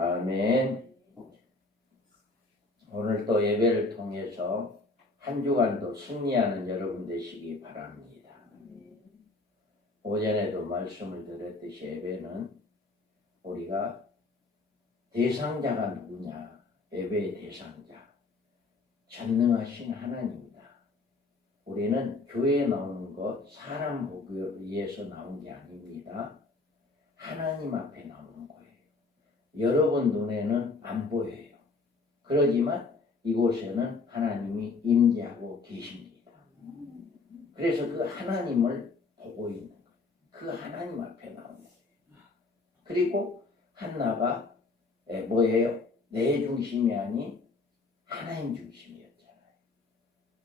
아멘. 오늘 또 예배를 통해서 한 주간도 승리하는 여러분 되시기 바랍니다. 오전에도 말씀을 드렸듯이 예배는 우리가 대상자가 누구냐? 예배의 대상자 전능하신 하나님이다. 우리는 교회에 나오는 것 사람 보기 위해서 나온 게 아닙니다. 하나님 앞에 나오는 거예요. 여러분 눈에는 안 보여요. 그러지만 이곳에는 하나님이 임재하고 계십니다. 그래서 그 하나님을 보고 있는 거예요. 그 하나님 앞에 나오는 거예요. 그리고 한나가 뭐예요? 내 중심이 아닌 하나님 중심이었잖아요.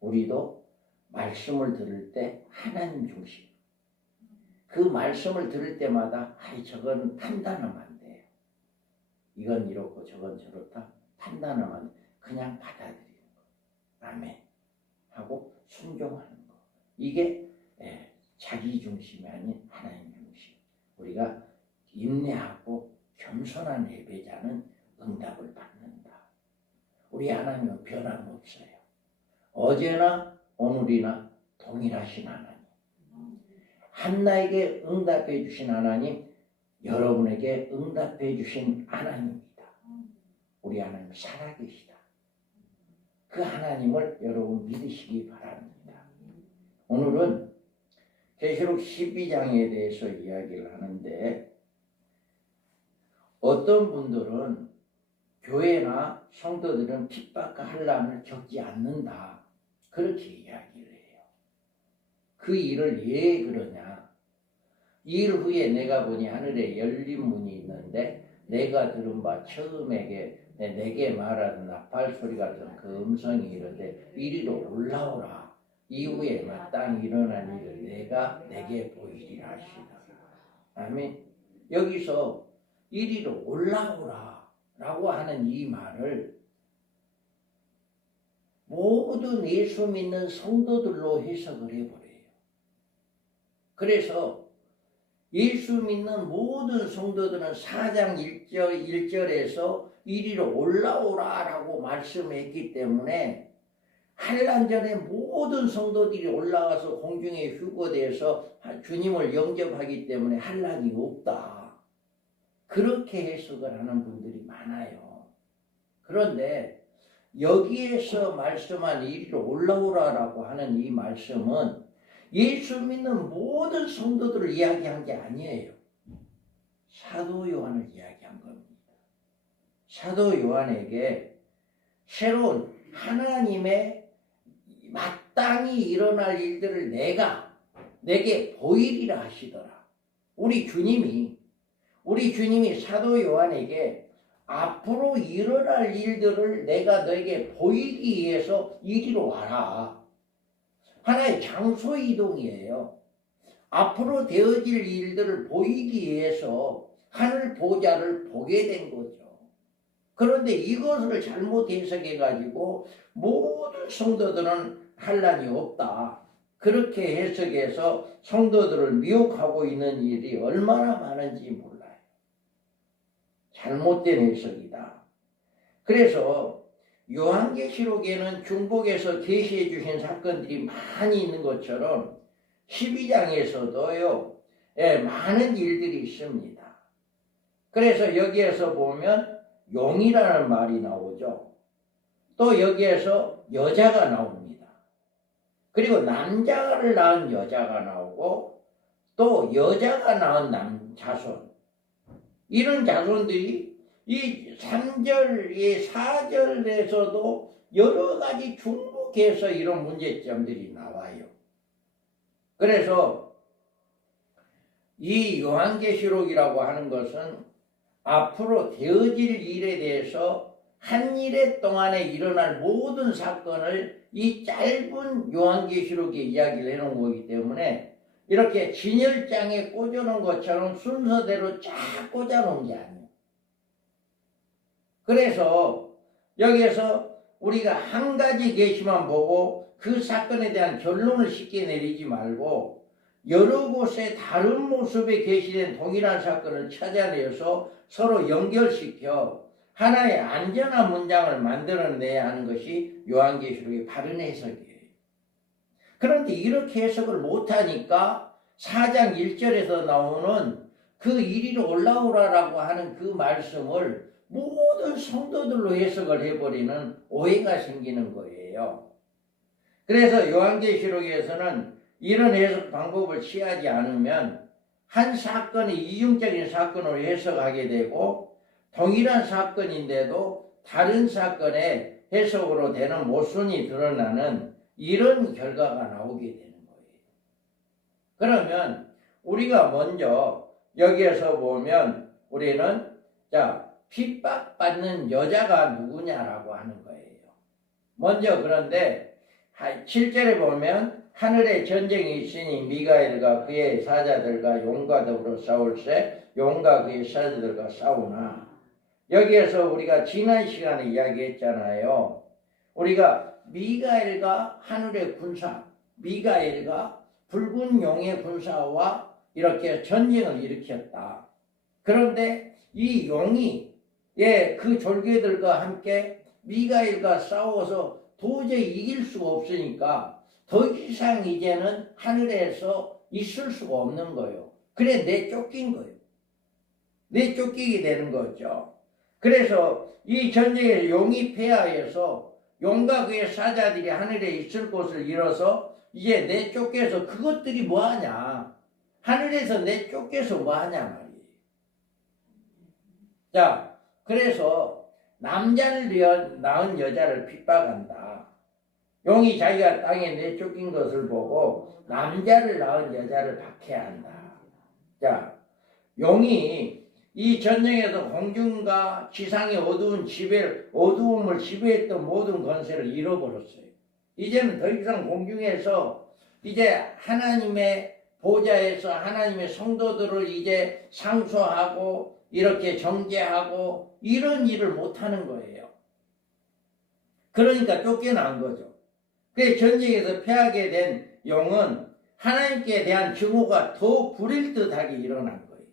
우리도 말씀을 들을 때 하나님 중심. 그 말씀을 들을 때마다 저건 판단하면 안 돼요. 이건 이렇고 저건 저렇다. 판단하면 그냥 받아들이는 거. 아멘. 하고 순종하는 거. 이게 자기 중심이 아닌 하나님 중심. 우리가 인내하고 겸손한 예배자는 응답을 받는다. 우리 하나님은 변함없어요. 어제나 오늘이나 동일하신 하나님. 한나에게 응답해 주신 하나님, 여러분에게 응답해 주신 하나님입니다. 우리 하나님 살아계시다. 그 하나님을 여러분 믿으시기 바랍니다. 오늘은 계시록 12장에 대해서 이야기를 하는데, 어떤 분들은 교회나 성도들은 핍박과 환난을 겪지 않는다. 그렇게 이야기를 해요. 그 일을 왜 그러냐? 일 후에 내가 보니 하늘에 열린 문이 있는데 내가 들은 바 처음에 내게 말하던 나팔 소리 같은 그 음성이 이르되 이리로 올라오라. 이후에 마땅히 일어난 일을 내게 보이리라 하시더라. 아멘. 여기서 이리로 올라오라 라고 하는 이 말을 모든 예수 믿는 성도들로 해석을 해버려요. 그래서 예수 믿는 모든 성도들은 4장 1절에서 이리로 올라오라 라고 말씀했기 때문에 환난 전에 모든 성도들이 올라가서 공중에 휴거돼서 주님을 영접하기 때문에 환난이 없다. 그렇게 해석을 하는 분들이 많아요. 그런데 여기에서 말씀한 이리로 올라오라라고 하는 이 말씀은 예수 믿는 모든 성도들을 이야기한 게 아니에요. 사도 요한을 이야기한 겁니다. 사도 요한에게 새로운 하나님의 마땅히 일어날 일들을 내게 보이리라 하시더라. 우리 주님이 사도 요한에게 앞으로 일어날 일들을 내가 너에게 보이기 위해서 이리로 와라. 하나의 장소 이동이에요. 앞으로 되어질 일들을 보이기 위해서 하늘 보좌를 보게 된 거죠. 그런데 이것을 잘못 해석해가지고 모든 성도들은 환난이 없다. 그렇게 해석해서 성도들을 미혹하고 있는 일이 얼마나 많은지 몰라요. 잘못된 해석이다. 그래서 요한계시록에는 중복해서 계시해 주신 사건들이 많이 있는 것처럼 12장에서도요, 많은 일들이 있습니다. 그래서 여기에서 보면 용이라는 말이 나오죠. 또 여기에서 여자가 나옵니다. 그리고 남자를 낳은 여자가 나오고 또 여자가 낳은 자손. 이런 자손들이 이 3절, 4절에서도 여러 가지 중복해서 이런 문제점들이 나와요. 그래서 이 요한계시록이라고 하는 것은 앞으로 되어질 일에 대해서 한 일에 동안에 일어날 모든 사건을 이 짧은 요한계시록에 이야기를 해놓은 거기 때문에 이렇게 진열장에 꽂아놓은 것처럼 순서대로 쫙 꽂아놓은 게 아니에요. 그래서 여기에서 우리가 한 가지 계시만 보고 그 사건에 대한 결론을 쉽게 내리지 말고 여러 곳에 다른 모습에 계시된 동일한 사건을 찾아내서 서로 연결시켜 하나의 안전한 문장을 만들어내야 하는 것이 요한계시록의 바른 해석이에요. 그런데 이렇게 해석을 못하니까 4장 1절에서 나오는 그 이리로 올라오라라고 하는 그 말씀을 모든 성도들로 해석을 해버리는 오해가 생기는 거예요. 그래서 요한계시록에서는 이런 해석 방법을 취하지 않으면 한 사건이 이중적인 사건으로 해석하게 되고 동일한 사건인데도 다른 사건의 해석으로 되는 모순이 드러나는 이런 결과가 나오게 되는 거예요. 그러면 우리가 먼저 여기에서 보면 우리는 핍박받는 여자가 누구냐라고 하는 거예요. 먼저 그런데 7절에 보면 하늘에 전쟁이 있으니 미가엘과 그의 사자들과 용과 더불어 싸울세 용과 그의 사자들과 싸우나 여기에서 우리가 지난 시간에 이야기했잖아요. 우리가 미가엘과 하늘의 군사, 미가엘과 붉은 용의 군사와 이렇게 전쟁을 일으켰다. 그런데 이 용이 그 졸개들과 함께 미가엘과 싸워서 도저히 이길 수가 없으니까 더 이상 이제는 하늘에서 있을 수가 없는 거예요. 그래 내쫓긴 거예요. 내쫓기게 되는 거죠. 그래서 이 전쟁에서 용이 패하여서 용과 그의 사자들이 하늘에 있을 곳을 잃어서 이제 내쫓겨서 그것들이 뭐하냐. 하늘에서 내쫓겨서 뭐하냐 말이에요. 자, 그래서 남자를 낳은 여자를 핍박한다. 용이 자기가 땅에 내쫓긴 것을 보고 남자를 낳은 여자를 박해한다. 자, 용이 이 전쟁에서 공중과 지상의 어두움을 지배했던 모든 권세를 잃어버렸어요. 이제는 더 이상 공중에서 이제 하나님의 보좌에서 하나님의 성도들을 이제 상소하고 이렇게 정죄하고 이런 일을 못하는 거예요. 그러니까 쫓겨난 거죠. 그 전쟁에서 패하게 된 용은 하나님께 대한 증오가 더 불일 듯하게 일어난 거예요.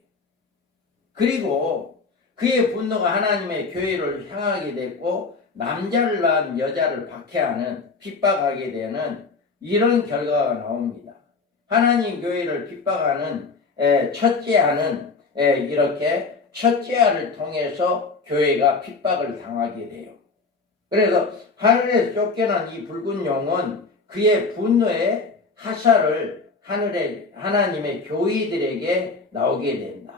그리고 그의 분노가 하나님의 교회를 향하게 됐고 남자를 낳은 여자를 박해하는 핍박하게 되는 이런 결과가 나옵니다. 하나님 교회를 핍박하는 첫째아는 이렇게 첫째아를 통해서 교회가 핍박을 당하게 돼요. 그래서 하늘에서 쫓겨난 이 붉은 용은 그의 분노의 화살을 하나님의 교회들에게 나오게 된다.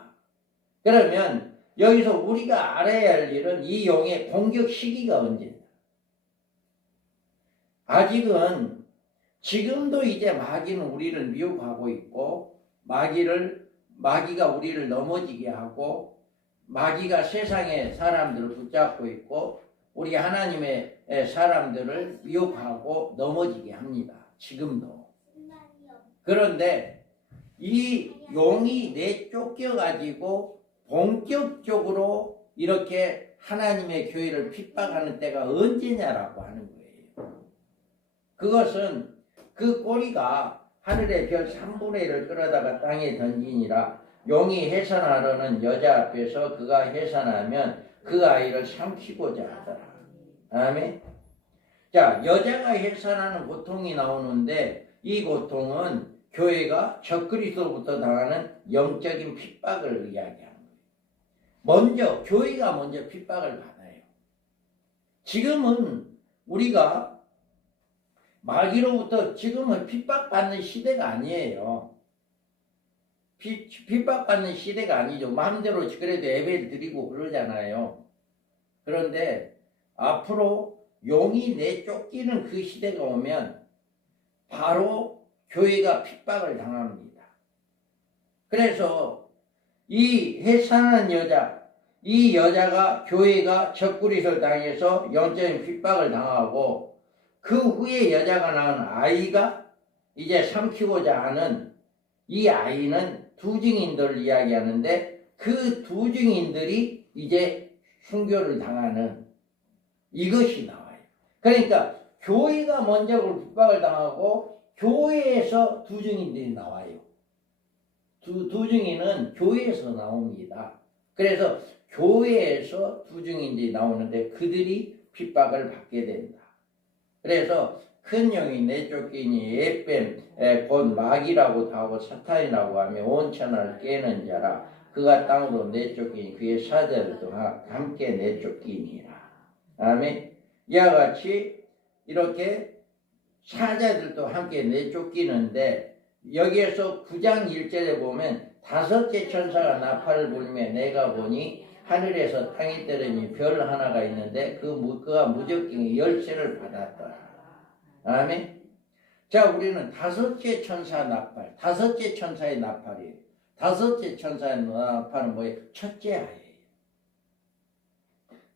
그러면 여기서 우리가 알아야 할 일은 이 용의 공격 시기가 언제냐. 아직은 지금도 이제 마귀는 우리를 미혹하고 있고 마귀가 우리를 넘어지게 하고 마귀가 세상의 사람들을 붙잡고 있고 우리 하나님의 사람들을 미혹하고 넘어지게 합니다. 지금도. 그런데 이 용이 내쫓겨가지고 본격적으로 이렇게 하나님의 교회를 핍박하는 때가 언제냐라고 하는 거예요. 그것은 그 꼬리가 하늘의 별 3분의 1을 끌어다가 땅에 던지니라. 용이 해산하려는 여자 앞에서 그가 해산하면 그 아이를 삼키고자 하더라. 아멘. 자, 여자가 해산하는 고통이 나오는데 이 고통은 교회가 적그리스도부터 당하는 영적인 핍박을 이야기하는 거예요. 교회가 먼저 핍박을 받아요. 지금은 우리가 마귀로부터 지금은 핍박받는 시대가 아니에요. 핍박받는 시대가 아니죠. 마음대로 그래도 예배를 드리고 그러잖아요. 그런데 앞으로 용이 내쫓기는 그 시대가 오면 바로 교회가 핍박을 당합니다. 그래서 이 해산한 여자, 이 여자가 교회가 적그리스도를 당해서 영적인 핍박을 당하고 그 후에 여자가 낳은 아이가 이제 삼키고자 하는 이 아이는 두 증인들을 이야기하는데 그 두 증인들이 이제 순교를 당하는 이것이 나와요. 그러니까 교회가 먼저 핍박을 당하고 교회에서 두 증인들이 나와요. 두 증인은 교회에서 나옵니다. 그래서 교회에서 두 증인들이 나오는데 그들이 핍박을 받게 된다. 그래서 큰 영이 내쫓기니 에뱀 곧 마귀라고 하고 사탄이라고 하며 온 천하를 깨는 자라. 그가 땅으로 내쫓기니 그의 사자들도 함께 내쫓기니라. 아멘. 이와 같이 이렇게 사자들도 함께 내쫓기는데 여기에서 9장 1절에 보면 다섯째 천사가 나팔을 불며 내가 보니 하늘에서 땅에 떨어진 별 하나가 있는데 그가 무적경의 열쇠를 받았더라. 아멘. 자, 우리는 다섯째 천사 나팔, 다섯째 천사의 나팔이에요. 다섯째 천사의 나팔은 뭐예요? 첫째 아예요.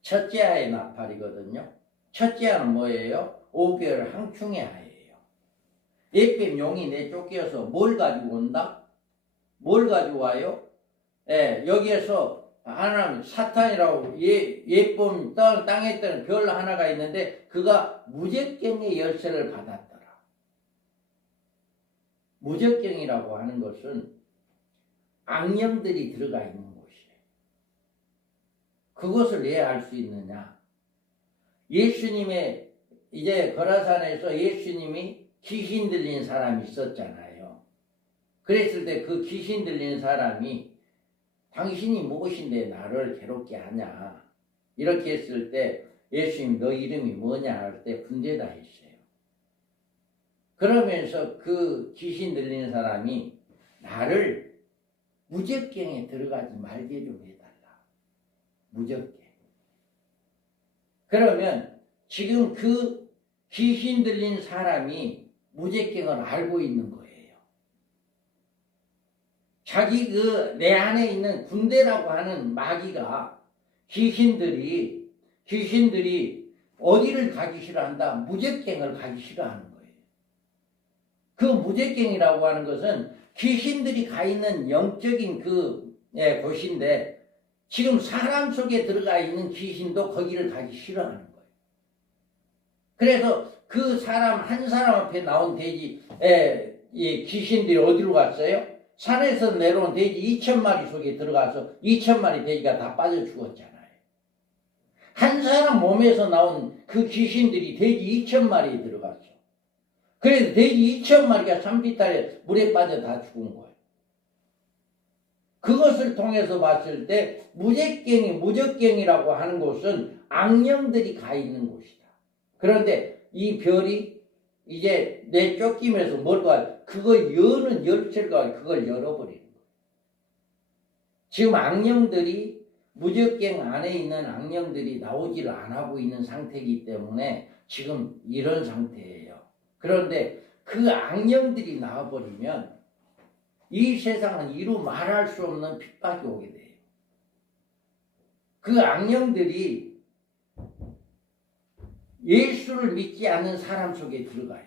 첫째 아의 나팔이거든요. 첫째 아는 뭐예요? 5개월 항충의 아예요. 에뱀 용이 내쫓겨서 뭘 가지고 온다? 뭘 가지고 와요? 여기에서 하나님 사탄이라고 예쁨 땅에 뜨는 별 하나가 있는데 그가 무적경의 열쇠를 받았더라. 무적경이라고 하는 것은 악령들이 들어가 있는 곳이에요. 그것을 왜 알 수 있느냐? 예수님의 이제 거라산에서 예수님이 귀신 들린 사람이 있었잖아요. 그랬을 때 그 귀신 들린 사람이 당신이 무엇인데 나를 괴롭게 하냐? 이렇게 했을 때 예수님 너 이름이 뭐냐 할 때 군대다 했어요. 그러면서 그 귀신 들리는 사람이 나를 무적경에 들어가지 말게 좀 해달라. 무적경. 그러면 지금 그 귀신 들린 사람이 무적경을 알고 있는 거예요. 자기 내 안에 있는 군대라고 하는 마귀가 귀신들이 어디를 가기 싫어한다? 무적경을 가기 싫어하는 거예요. 그 무적경이라고 하는 것은 귀신들이 가 있는 영적인 곳인데 지금 사람 속에 들어가 있는 귀신도 거기를 가기 싫어하는 거예요. 그래서 그 사람 한 사람 앞에 나온 돼지 귀신들이 어디로 갔어요? 산에서 내려온 돼지 2,000마리 속에 들어가서 2,000마리 돼지가 다 빠져 죽었잖아요. 한 사람 몸에서 나온 그 귀신들이 돼지 2,000마리에 들어갔어. 그래서 돼지 2,000마리가 산비탈에 물에 빠져 다 죽은 거예요. 그것을 통해서 봤을 때 무적경이라고 하는 곳은 악령들이 가 있는 곳이다. 그런데 이 별이 이제 내쫓기면서 그걸 여는 열쇠가 그걸 열어버리는 거예요. 지금 악령들이 무적경 안에 있는 악령들이 나오지를 안 하고 있는 상태이기 때문에 지금 이런 상태예요. 그런데 그 악령들이 나와버리면 이 세상은 이루 말할 수 없는 핍박이 오게 돼요. 그 악령들이 예수를 믿지 않는 사람 속에 들어가요.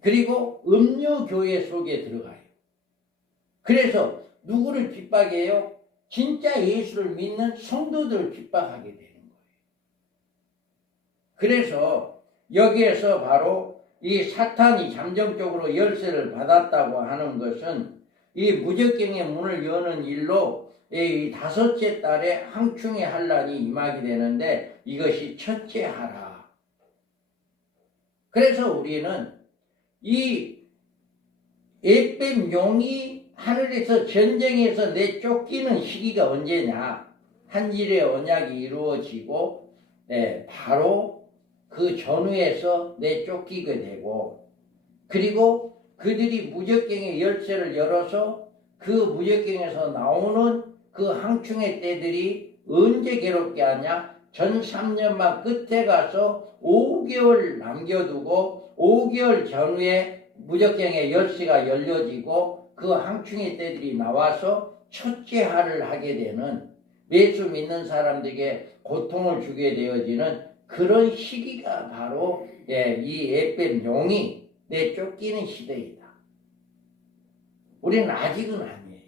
그리고 음료교회 속에 들어가요. 그래서 누구를 핍박해요? 진짜 예수를 믿는 성도들을 핍박하게 되는 거예요. 그래서 여기에서 바로 이 사탄이 잠정적으로 열쇠를 받았다고 하는 것은 이 무적경의 문을 여는 일로 이 다섯째 달에 항충의 환란이 임하게 되는데 이것이 첫째 하라. 그래서 우리는 이 에뱀 용이 하늘에서 전쟁에서 내쫓기는 시기가 언제냐? 한일의 언약이 이루어지고 바로 그 전후에서 내쫓기게 되고 그리고 그들이 무적경의 열쇠를 열어서 그 무적경에서 나오는 그 항충의 때들이 언제 괴롭게 하냐? 전 3년만 끝에 가서 5개월 남겨두고 5개월 전후에 무적경의 열쇠가 열려지고 그 항충의 때들이 나와서 첫째 하를 하게 되는 예수 믿는 사람들에게 고통을 주게 되어지는 그런 시기가 바로 이 에뱀 용이 내쫓기는 시대이다. 우리는 아직은 아니에요.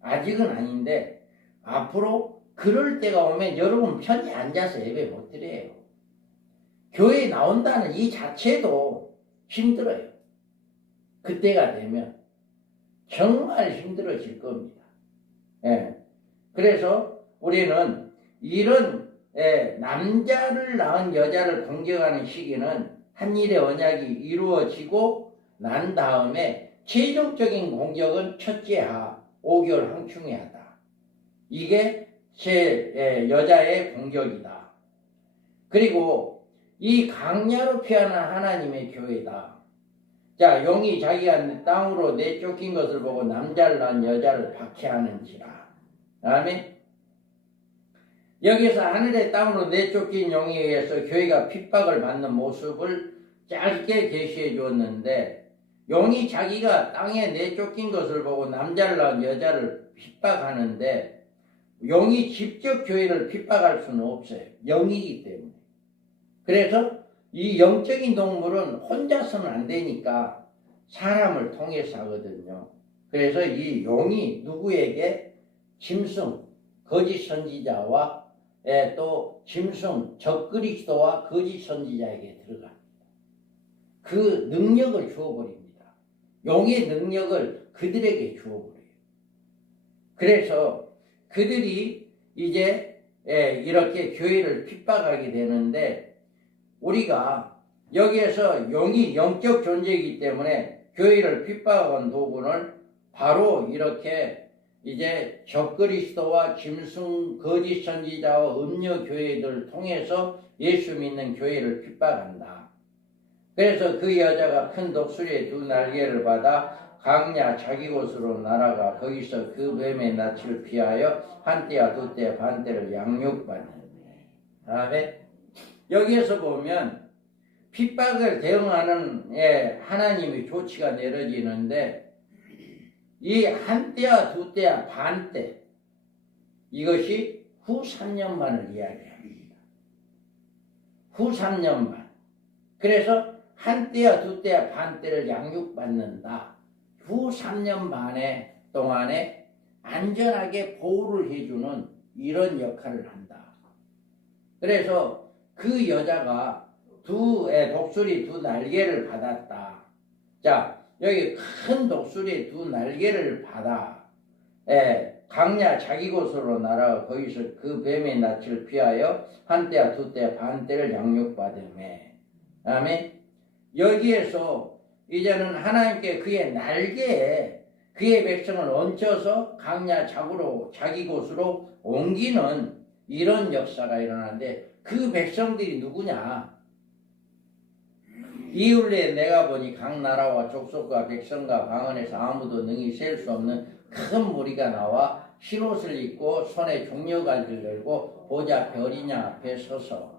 아직은 아닌데 앞으로 그럴 때가 오면 여러분 편히 앉아서 예배 못 드려요. 교회에 나온다는 이 자체도 힘들어요. 그때가 되면 정말 힘들어질 겁니다. 그래서 우리는 이런 남자를 낳은 여자를 공격하는 시기는 한일의 언약이 이루어지고 난 다음에 최종적인 공격은 첫째하 5개월 황충의 하다. 이게 제 여자의 공격이다. 그리고 이 강야로 피하는 하나님의 교회다. 자, 용이 자기가 땅으로 내쫓긴 것을 보고 남자를 낳은 여자를 박해하는지라. 다음에 여기서 하늘의 땅으로 내쫓긴 용에 의해서 교회가 핍박을 받는 모습을 짧게 제시해 주었는데, 용이 자기가 땅에 내쫓긴 것을 보고 남자를 낳은 여자를 핍박하는데, 용이 직접 교회를 핍박할 수는 없어요. 영이기 때문에. 그래서 이 영적인 동물은 혼자서는 안 되니까 사람을 통해서 하거든요. 그래서 이 용이 누구에게? 짐승, 거짓 선지자와 또 짐승, 적그리스도와 거짓 선지자에게 들어갑니다. 그 능력을 주어버립니다. 용의 능력을 그들에게 주어버려요. 그래서 그들이 이제 이렇게 교회를 핍박하게 되는데, 우리가 여기에서 용이 영적 존재이기 때문에 교회를 핍박한 도구는 바로 이렇게 이제 적그리스도와 짐승, 거짓 선지자와 음녀 교회들을 통해서 예수 믿는 교회를 핍박한다. 그래서 그 여자가 큰 독수리의 두 날개를 받아 강야 자기 곳으로 날아가 거기서 그 뱀의 낯을 피하여 한때와 두때 반때를 양육받는. 다음에 여기에서 보면 핍박을 대응하는 하나님의 조치가 내려지는데, 이 한때와 두때와 반때, 이것이 후 3년반을 이야기합니다. 후 3년반. 그래서 한때와 두때와 반때를 양육받는다. 후 3년 반의 동안에 안전하게 보호를 해주는 이런 역할을 한다. 그래서 그 여자가 독수리 두 날개를 받았다. 자, 여기 큰 독수리 두 날개를 받아 강야 자기 곳으로 날아가 거기서 그 뱀의 낯을 피하여 한때와 두때와 반때를 양육받으매. 다음에 여기에서 이제는 하나님께 그의 날개에 그의 백성을 얹혀서 강야 자기 곳으로 옮기는 이런 역사가 일어나는데, 그 백성들이 누구냐? 이후에 내가 보니 각 나라와 족속과 백성과 방언에서 아무도 능히 셀 수 없는 큰 무리가 나와 흰옷을 입고 손에 종려가지를 들고 보좌 앞에 어린 양 앞에 서서,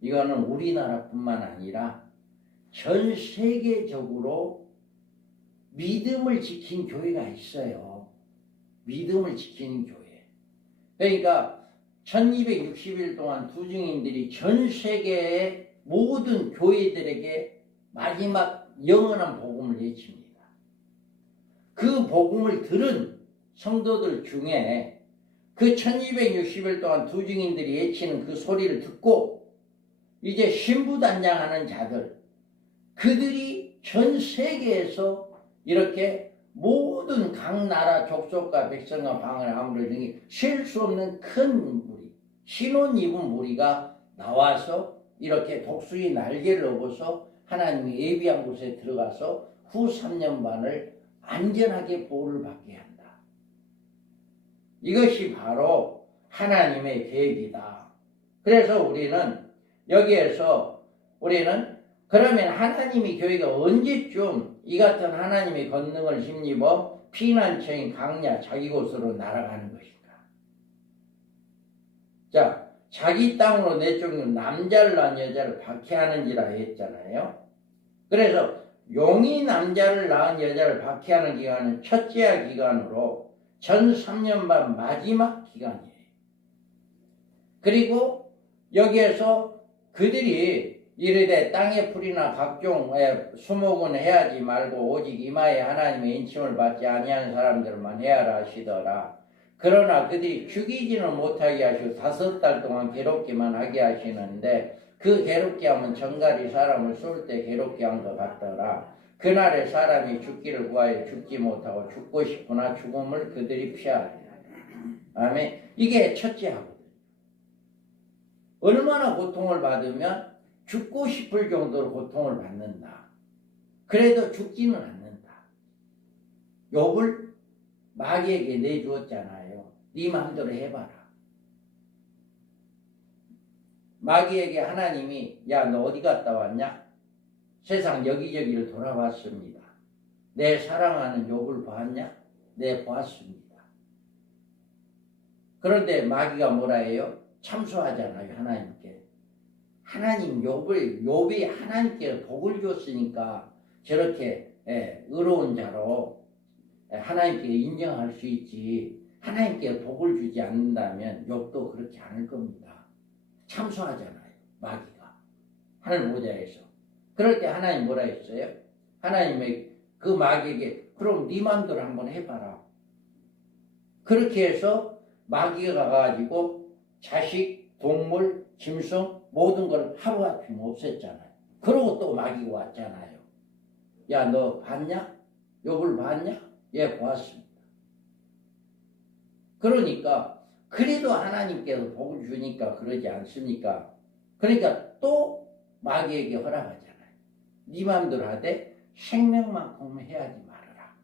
이거는 우리나라뿐만 아니라 전 세계적으로 믿음을 지킨 교회가 있어요. 믿음을 지키는 교회. 그러니까 1260일 동안 두 증인들이 전 세계의 모든 교회들에게 마지막 영원한 복음을 외칩니다. 그 복음을 들은 성도들 중에 그 1260일 동안 두 증인들이 외치는 그 소리를 듣고 이제 신부단장하는 자들, 그들이 전 세계에서 이렇게 모든 각 나라 족속과 백성과 방언의 아무를 등이 셀 수 없는 큰 무리, 흰옷 입은 무리가 나와서 이렇게 독수리 날개를 업어서 하나님이 예비한 곳에 들어가서 후 3년 반을 안전하게 보호를 받게 한다. 이것이 바로 하나님의 계획이다. 그래서 우리는 여기에서 그러면 하나님의 교회가 언제쯤 이 같은 하나님의 권능을 힘입어 피난처인 강야 자기 곳으로 날아가는 것인가? 자, 자기 땅으로 내쫓는 남자를 낳은 여자를 박해하는지라 했잖아요. 그래서 용이 남자를 낳은 여자를 박해하는 기간은 첫째야 기간으로 전 3년 반 마지막 기간이에요. 그리고 여기에서 그들이 이르되 땅의 풀이나 각종 수목은 해하지 말고 오직 이마에 하나님의 인침을 받지 아니한 사람들만 해하라 하시더라. 그러나 그들이 죽이지는 못하게 하시고 5달 동안 괴롭기만 하게 하시는데, 그 괴롭게 하면 정갈이 사람을 쏠 때 괴롭게 한 것 같더라. 그날에 사람이 죽기를 구하여 죽지 못하고 죽고 싶으나 죽음을 그들이 피하리라. 다음에 이게 첫째 하거든요. 얼마나 고통을 받으면 죽고 싶을 정도로 고통을 받는다. 그래도 죽지는 않는다. 욥을 마귀에게 내주었잖아요. 네 마음대로 해봐라. 마귀에게 하나님이 야, 너 어디 갔다 왔냐? 세상 여기저기를 돌아봤습니다. 내 사랑하는 욥을 보았냐? 네, 보았습니다. 그런데 마귀가 뭐라 해요? 참소하잖아요, 하나님께. 하나님, 욥이 하나님께 복을 줬으니까 저렇게 의로운 자로 하나님께 인정할 수 있지. 하나님께 복을 주지 않는다면 욥도 그렇게 않을 겁니다. 참소하잖아요, 마귀가. 하늘 보좌에서. 그럴 때 하나님 뭐라 했어요? 하나님의 그 마귀에게 그럼 네 맘대로 한번 해봐라. 그렇게 해서 마귀가 가가지고 자식, 동물, 짐승 모든 걸 하루아침에 없앴잖아요. 그러고 또 마귀가 왔잖아요. 야, 너 봤냐? 욥을 봤냐? 예, 보았습니다. 그러니까 그래도 하나님께서 복을 주니까 그러지 않습니까? 그러니까 또 마귀에게 허락하잖아요. 네 마음대로 하되 생명만큼 해야지 말아라.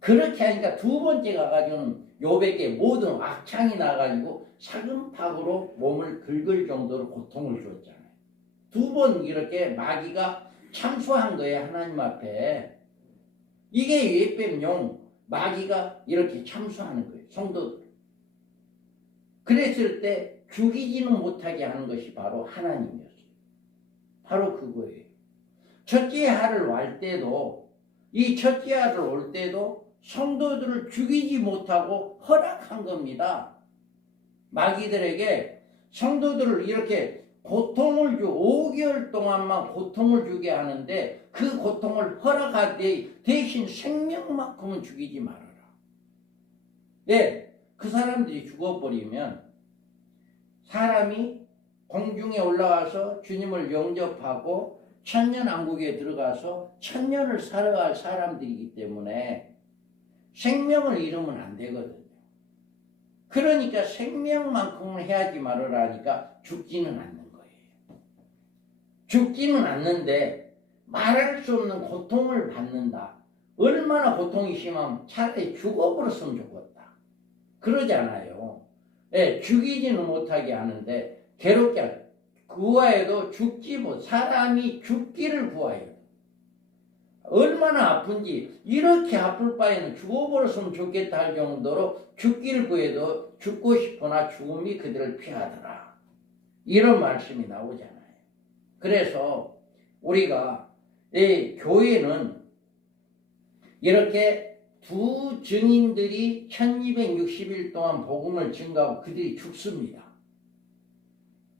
그렇게 하니까 두 번째 가가지고는 욥에게 모든 악창이 나가지고 사금팍으로 몸을 긁을 정도로 고통을 주었잖아요. 두 번 이렇게 마귀가 참소한 거예요, 하나님 앞에. 이게 예뱀용 마귀가 이렇게 참소하는 거예요, 성도들. 그랬을 때 죽이지는 못하게 하는 것이 바로 하나님이었어요. 바로 그거예요. 첫째 하를 올 때도, 이 첫째 하를 올 때도 성도들을 죽이지 못하고 허락한 겁니다. 마귀들에게 성도들을 이렇게 고통을 5개월 동안만 고통을 주게 하는데 그 고통을 허락하되 대신 생명만큼은 죽이지 말아라. 예, 그 사람들이 죽어버리면 사람이 공중에 올라가서 주님을 영접하고 천년왕국에 들어가서 천년을 살아갈 사람들이기 때문에 생명을 잃으면 안 되거든요. 그러니까 생명만큼은 해야지 말아라 하니까 죽지는 않는 거예요. 죽지는 않는데 말할 수 없는 고통을 받는다. 얼마나 고통이 심하면 차라리 죽어버렸으면 좋겠다. 그러잖아요. 예, 죽이지는 못하게 하는데 괴롭게 하죠. 구하여도 죽지 못, 사람이 죽기를 구하여. 얼마나 아픈지 이렇게 아플 바에는 죽어버렸으면 좋겠다 할 정도로 죽기를 구해도 죽고 싶으나 죽음이 그들을 피하더라. 이런 말씀이 나오잖아요. 그래서 우리가 이 교회는 이렇게 두 증인들이 1260일 동안 복음을 증거하고 그들이 죽습니다.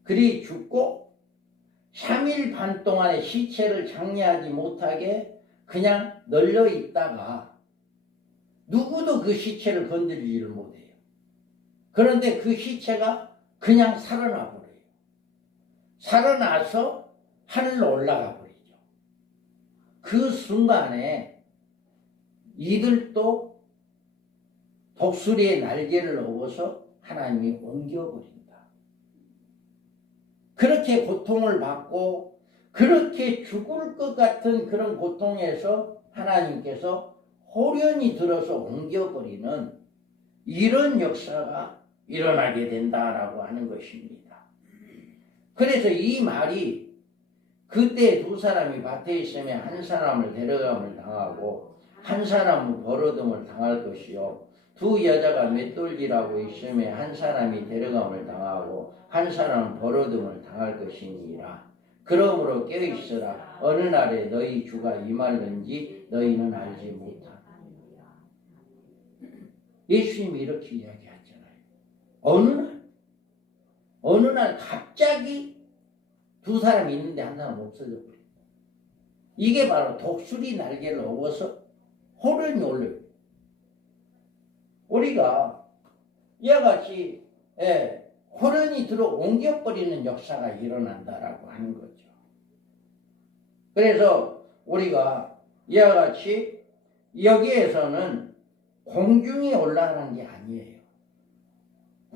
그들이 죽고 3일 반 동안의 시체를 장례하지 못하게 그냥 널려 있다가 누구도 그 시체를 건드리지를 못해요. 그런데 그 시체가 그냥 살아나 버려요. 살아나서 하늘로 올라가 버리죠. 그 순간에 이들도 독수리의 날개를 업어서 하나님이 옮겨버린다. 그렇게 고통을 받고 그렇게 죽을 것 같은 그런 고통에서 하나님께서 호련히 들어서 옮겨버리는 이런 역사가 일어나게 된다라고 하는 것입니다. 그래서 이 말이 그때 두 사람이 밭에 있으면 한 사람을 데려감을 당하고 한 사람은 버러듬을 당할 것이요. 두 여자가 맷돌질하고 있으면 한 사람이 데려감을 당하고 한 사람은 버러듬을 당할 것이니라. 그러므로 깨어있으라. 어느 날에 너희 주가 임할는지 너희는 알지 못하라. 예수님이 이렇게 이야기하잖아요. 어느 날 갑자기 두 사람이 있는데 한 사람 없어져 버려요. 이게 바로 독수리 날개를 업어서 호련히 올려요. 우리가 이와 같이 호련히 들어 옮겨버리는 역사가 일어난다라고 하는 거죠. 그래서 우리가 이와 같이 여기에서는 공중에 올라가는 게 아니에요.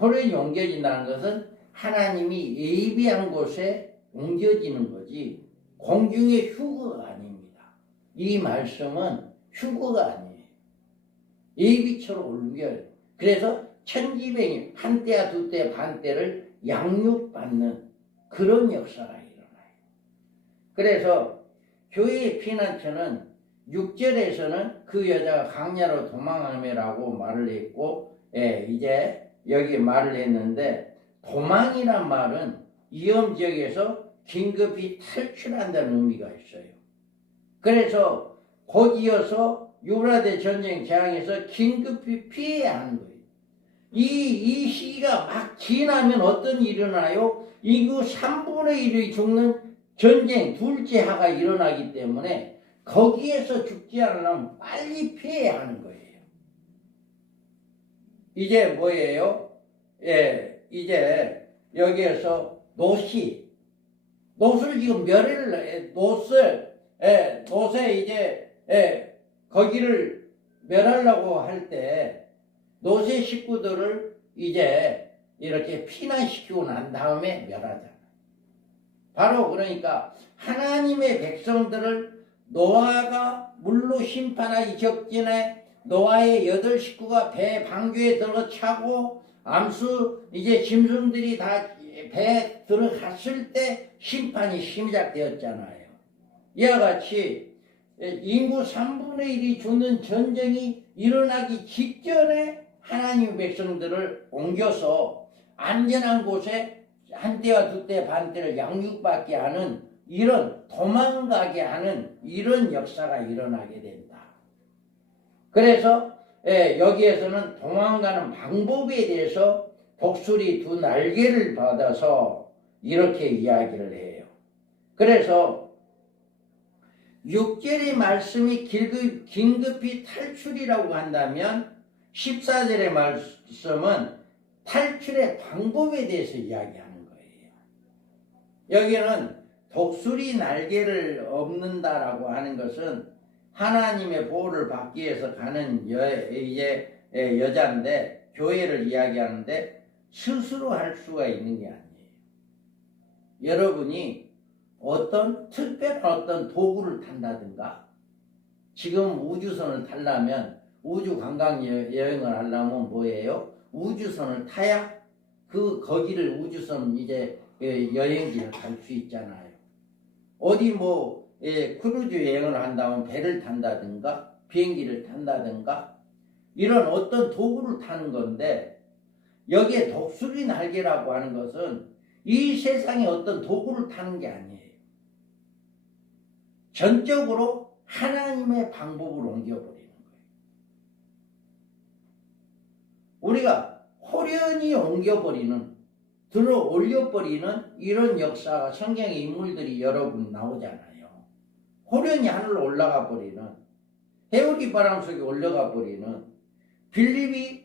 호련이 옮겨진다는 것은 하나님이 예비한 곳에 옮겨지는 거지 공중의 휴거가 아닙니다. 이 말씀은 휴거가 아니에요. 예비처럼 옮겨요. 그래서 천지병이 한때야 두때 반때를 양육받는 그런 역사가 일어나요. 그래서 교회의 피난처는 6절에서는 그 여자가 강야로 도망하며라고 말을 했고, 이제 여기 말을 했는데, 도망이란 말은 위험 지역에서 긴급히 탈출한다는 의미가 있어요. 그래서 곧이어서 유브라데 전쟁 재앙에서 긴급히 피해야 하는 거예요. 이 시기가 막 지나면 어떤 일이 일어나요? 인구 3분의 1이 죽는 전쟁 둘째 하가 일어나기 때문에 거기에서 죽지 않으려면 빨리 피해야 하는 거예요. 이제 뭐예요? 이제 여기에서 노스를 지금 멸을 노스에 이제 거기를 멸하려고 할 때 노세 식구들을 이제 이렇게 피난시키고 난 다음에 멸하잖아요. 바로 그러니까 하나님의 백성들을 노아가 물로 심판하기 직전에 노아의 8 식구가 배 방주에 들어 차고 암수 이제 짐승들이 다 배에 들어갔을 때 심판이 시작되었잖아요. 이와 같이 인구 3분의 1이 죽는 전쟁이 일어나기 직전에 하나님의 백성들을 옮겨서 안전한 곳에 한때와 두때 반때를 양육받게 하는 이런 도망가게 하는 이런 역사가 일어나게 된다. 그래서 여기에서는 도망가는 방법에 대해서 독수리 2 날개를 받아서 이렇게 이야기를 해요. 그래서 6절의 말씀이 긴급히 탈출이라고 한다면 14절의 말씀은 탈출의 방법에 대해서 이야기하는 거예요. 여기는 독수리 날개를 업는다라고 하는 것은 하나님의 보호를 받기 위해서 가는 여자인데 교회를 이야기하는데 스스로 할 수가 있는 게 아니에요. 여러분이 특별한 어떤 도구를 탄다든가 지금 우주선을 타려면 우주 관광 여행을 하려면 뭐예요? 우주선을 타야 거기를 우주선 이제 여행지를 갈 수 있잖아요. 어디 크루즈 여행을 한다면 배를 탄다든가 비행기를 탄다든가 이런 어떤 도구를 타는 건데 여기에 독수리 날개라고 하는 것은 이 세상에 어떤 도구를 타는 게 아니에요. 전적으로 하나님의 방법을 옮겨버리는 거예요. 우리가 호련히 옮겨버리는 들어 올려버리는 이런 역사가 성경의 인물들이 여러분 나오잖아요. 호련히 하늘로 올라가 버리는 해오리 바람 속에 올라가 버리는 빌립이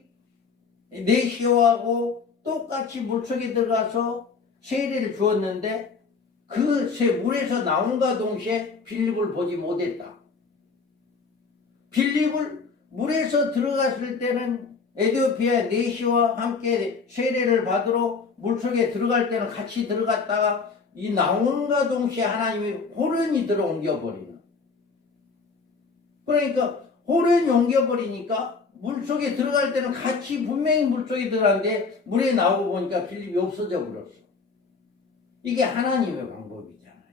네시오하고 똑같이 물속에 들어가서 세례를 주었는데 그 물에서 나온과 동시에 빌립을 보지 못했다. 빌립을 물에서 들어갔을 때는 에티오피아 네시와 함께 세례를 받으러 물속에 들어갈 때는 같이 들어갔다가 이 나온과 동시에 하나님이 호련히 들어 옮겨버리는. 그러니까 호련히 옮겨버리니까 물속에 들어갈 때는 같이 분명히 물속에 들어갔는데 물에 나오고 보니까 빌립이 없어져 버렸어. 이게 하나님의 방법이잖아요.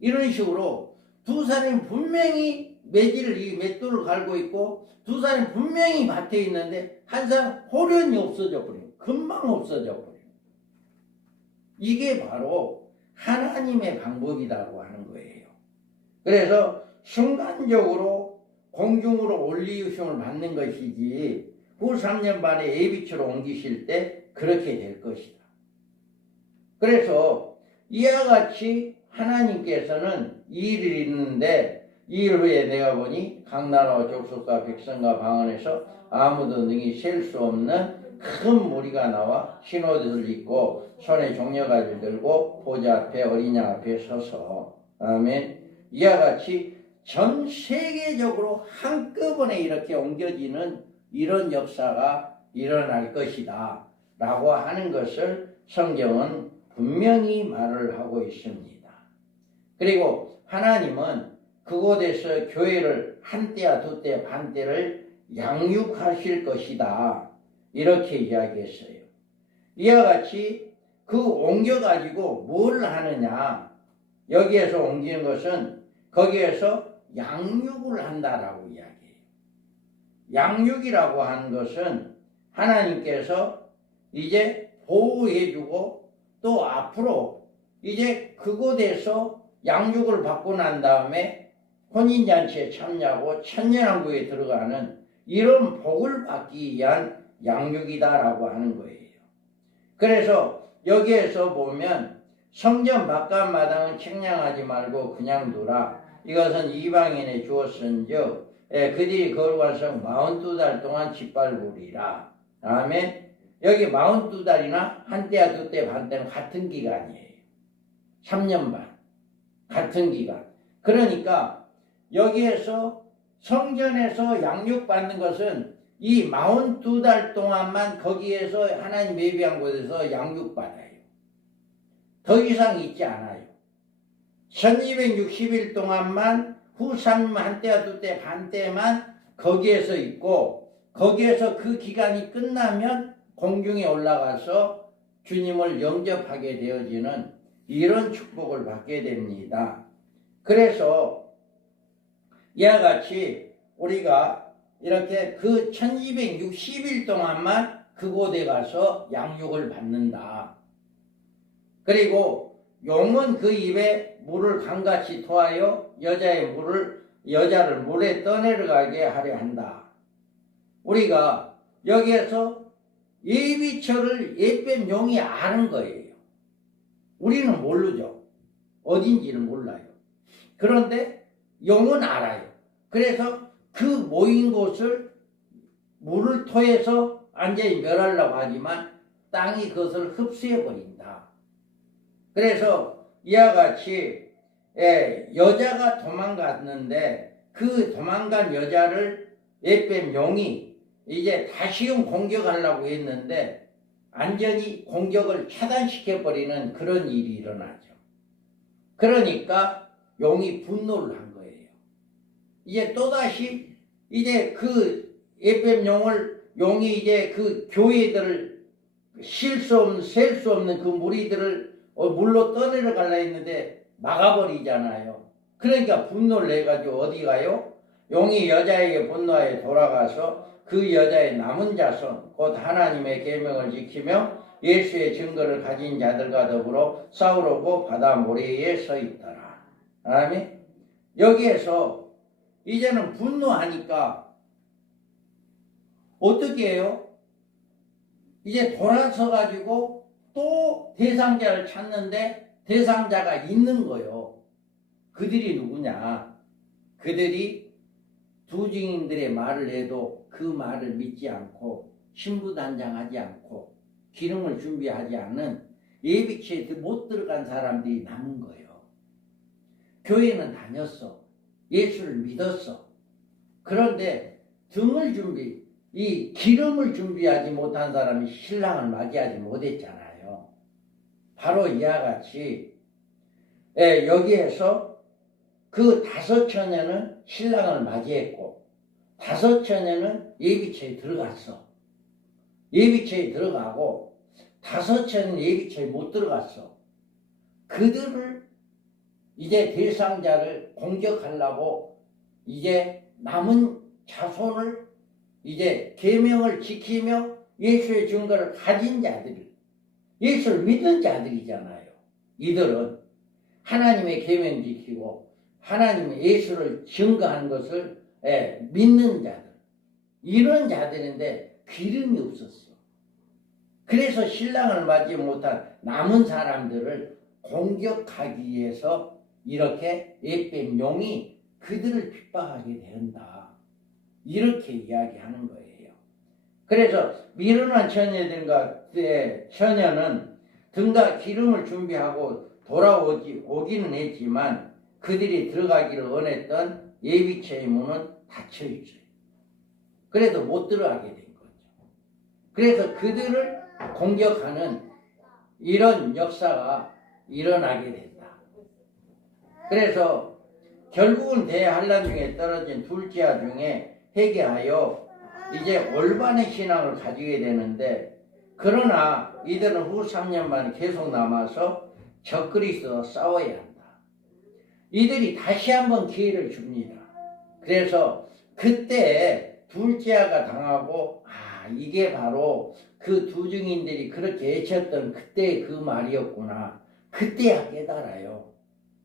이런 식으로 두 사람이 분명히 이 맷돌을 갈고 있고 두 사람이 분명히 밭에 있는데 한 사람 호련히 없어져 버려요. 금방 없어져 버려요. 이게 바로 하나님의 방법이라고 하는 거예요. 그래서 순간적으로 공중으로 올리우심을 받는 것이지 후 3년 반에 예비처로 옮기실 때 그렇게 될 것이다. 그래서 이와 같이 하나님께서는 이 일이 있는데 이 일 후에 내가 보니 각 나라와 족속과 백성과 방언에서 아무도 능히 셀 수 없는 큰 무리가 나와 흰옷을 입고 손에 종려가지를 들고 보좌 앞에 어린 양 앞에 서서 아멘. 이와 같이 전 세계적으로 한꺼번에 이렇게 옮겨지는 이런 역사가 일어날 것이다. 라고 하는 것을 성경은 분명히 말을 하고 있습니다. 그리고 하나님은 그곳에서 교회를 한때야 두때 반때를 양육하실 것이다. 이렇게 이야기했어요. 이와 같이 그 옮겨가지고 뭘 하느냐. 여기에서 옮기는 것은 거기에서 양육을 한다라고 이야기해요. 양육이라고 하는 것은 하나님께서 이제 보호해주고 또 앞으로 이제 그곳에서 양육을 받고 난 다음에 혼인잔치에 참여하고 천년왕국에 들어가는 이런 복을 받기 위한 양육이다라고 하는 거예요. 그래서 여기에서 보면 성전 바깥마당은 책량하지 말고 그냥 두라. 이것은 이방인에 주었은즉 그들이 걸어가서 42달 동안 짓밟으리라. 아멘. 여기 42달이나 한때야 두때 반때는 같은 기간이에요. 3년 반. 같은 기간. 그러니까 여기에서 성전에서 양육받는 것은 이 42달 동안만 거기에서 하나님 예비한 곳에서 양육받아요. 더 이상 있지 않아요. 1260일 동안만 후 3년 한때와 두때 반때만 거기에서 있고 거기에서 그 기간이 끝나면 공중에 올라가서 주님을 영접하게 되어지는 이런 축복을 받게 됩니다. 그래서 이와 같이 우리가 이렇게 그 1260일 동안만 그곳에 가서 양육을 받는다. 그리고 용은 그 입에 물을 강같이 토하여 여자를 물에 떠내려가게 하려 한다. 우리가 여기에서 예비처를 옛뱀 용이 아는 거예요. 우리는 모르죠. 어딘지는 몰라요. 그런데 용은 알아요. 그래서 그 모인 곳을 물을 토해서 완전히 멸하려고 하지만 땅이 그것을 흡수해버린다. 그래서 이와 같이 여자가 도망갔는데 그 도망간 여자를 옛뱀 용이 이제 다시금 공격하려고 했는데 완전히 공격을 차단시켜버리는 그런 일이 일어나죠. 그러니까 용이 분노를 한 거예요. 이제 또다시 이제 그 옛뱀 용이 이제 그 교회들을 셀 수 없는 그 무리들을 물로 떠내려가려 했는데 막아버리잖아요. 그러니까 분노를 내가지고 어디 가요? 용이 여자에게 분노하여 돌아가서 그 여자의 남은 자손 곧 하나님의 계명을 지키며 예수의 증거를 가진 자들과 더불어 싸우려고 바다 모래에 서 있더라. 아멘. 여기에서 이제는 분노하니까 어떻게 해요? 이제 돌아서 가지고 또 대상자를 찾는데 대상자가 있는 거요. 그들이 누구냐? 그들이 두 증인들의 말을 해도 그 말을 믿지 않고 신부단장하지 않고 기름을 준비하지 않은 예비치에 못 들어간 사람들이 남은 거예요. 교회는 다녔어. 예수를 믿었어. 그런데 이 기름을 준비하지 못한 사람이 신랑을 맞이하지 못했잖아요. 바로 이와 같이 여기에서 그 5 처녀는 신랑을 맞이했고 5 처녀는 예비처에 들어갔어. 예비처에 들어가고 5 처녀는 예비처에 못 들어갔어. 그들을 이제 대상자를 공격하려고 이제 남은 자손을 이제 계명을 지키며 예수의 증거를 가진 자들, 예수를 믿는 자들이잖아요. 이들은 하나님의 계명 지키고 하나님의 예수를 증거한 것을 믿는 자들, 이런 자들인데 기름이 없었어. 그래서 신랑을 맞지 못한 남은 사람들을 공격하기 위해서 이렇게 옛뱀 용이 그들을 핍박하게 된다. 이렇게 이야기하는 거예요. 그래서 미련한 처녀들과 처녀는 등과 기름을 준비하고 오기는 했지만 그들이 들어가기를 원했던 예비처의 문은 닫혀 있어요. 그래도 못 들어가게 된 거죠. 그래서 그들을 공격하는 이런 역사가 일어나게 된다. 그래서 결국은 대한란 중에 떨어진 둘째 아 중에 회개하여 이제 올바른 신앙을 가지게 되는데, 그러나 이들은 후 3년만 계속 남아서 적그리스도와 싸워야 한다. 이들이 다시 한번 기회를 줍니다. 그래서 그때 둘째 아가 당하고, 이게 바로 그 두 증인들이 그렇게 외쳤던 그때의 그 말이었구나. 그때야 깨달아요.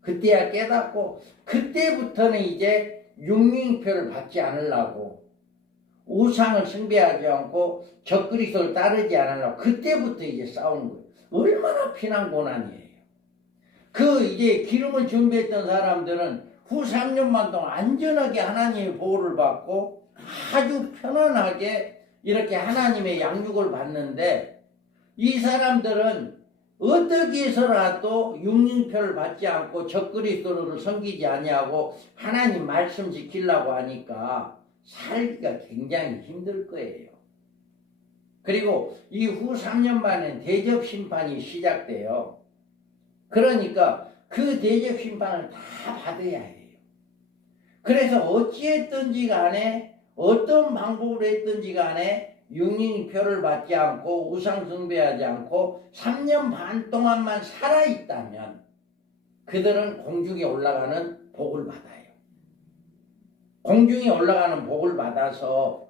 그때야 깨닫고, 그때부터는 이제 육링표를 받지 않으려고, 우상을 숭배하지 않고 적그리스도를 따르지 않으려고 그때부터 이제 싸우는 거예요. 얼마나 피난 고난이에요. 그 이제 기름을 준비했던 사람들은 후 3년만 동안 안전하게 하나님의 보호를 받고 아주 편안하게 이렇게 하나님의 양육을 받는데, 이 사람들은 어떻게 해서라도 육링표를 받지 않고 적그리스도를 섬기지 아니하고 하나님 말씀 지키려고 하니까 살기가 굉장히 힘들 거예요. 그리고 이후 3년 만에 대접 심판이 시작돼요. 그러니까 그 대접 심판을 다 받아야 해요. 그래서 어찌했든지 간에 어떤 방법으로 했든지 간에 육링표를 받지 않고 우상 숭배하지 않고 3년 반 동안만 살아있다면 그들은 공중에 올라가는 복을 받아요. 공중에 올라가는 복을 받아서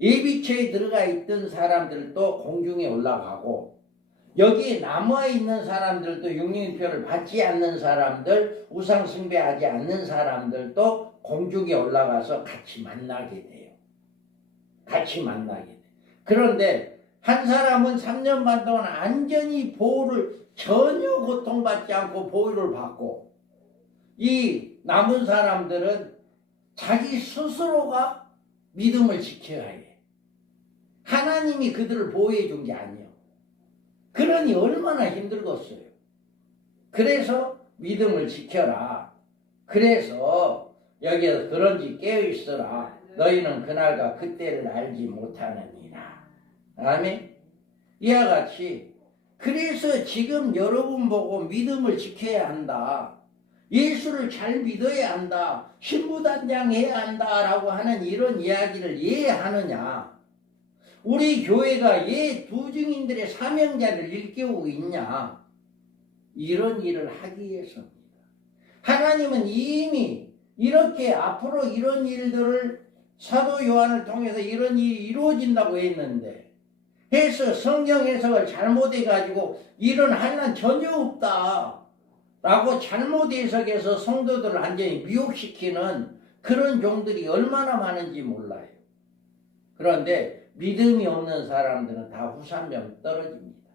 예비처에 들어가 있던 사람들도 공중에 올라가고, 여기 남아있는 사람들도 육링표를 받지 않는 사람들, 우상 숭배하지 않는 사람들도 공중에 올라가서 같이 만나게 돼요. 같이 만나게 돼요. 그런데 한 사람은 3년 반 동안 안전히 보호를, 전혀 고통받지 않고 보호를 받고, 이 남은 사람들은 자기 스스로가 믿음을 지켜야 해. 하나님이 그들을 보호해 준 게 아니에요. 그러니 얼마나 힘들겠어요. 그래서 믿음을 지켜라. 그래서 여기에서 그런지 깨어있어라. 너희는 그날과 그때를 알지 못하느니라. 아멘. 이와 같이 그래서 지금 여러분 보고 믿음을 지켜야 한다, 예수를 잘 믿어야 한다, 신부단장해야 한다라고 하는 이런 이야기를 이해하느냐? 우리 교회가 두 증인들의 사명자를 일깨우고 있냐? 이런 일을 하기 위해서입니다. 하나님은 이미 이렇게 앞으로 이런 일들을 사도 요한을 통해서 이런 일이 이루어진다고 했는데, 해서 성경 해석을 잘못해가지고 이런 한난 전혀 없다 라고 잘못 해석해서 성도들을 완전히 미혹시키는 그런 종들이 얼마나 많은지 몰라요. 그런데 믿음이 없는 사람들은 다 후산명 떨어집니다.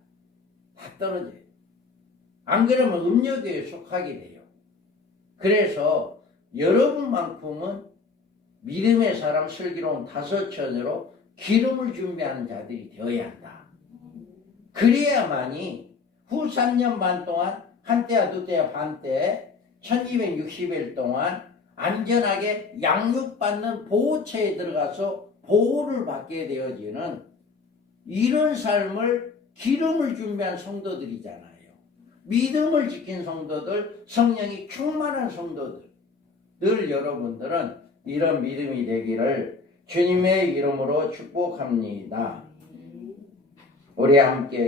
다 떨어져요. 안 그러면 음녀교에 속하게 돼요. 그래서 여러분만큼은 믿음의 사람 슬기로운 다섯천으로 기름을 준비하는 자들이 되어야 한다. 그래야만이 후 3년 반 동안 한때와 두때와 반때 1260일 동안 안전하게 양육받는 보호처에 들어가서 보호를 받게 되어지는 이런 삶을 기름을 준비한 성도들이잖아요. 믿음을 지킨 성도들, 성령이 충만한 성도들, 늘 여러분들은 이런 믿음이 되기를 주님의 이름으로 축복합니다. 우리 함께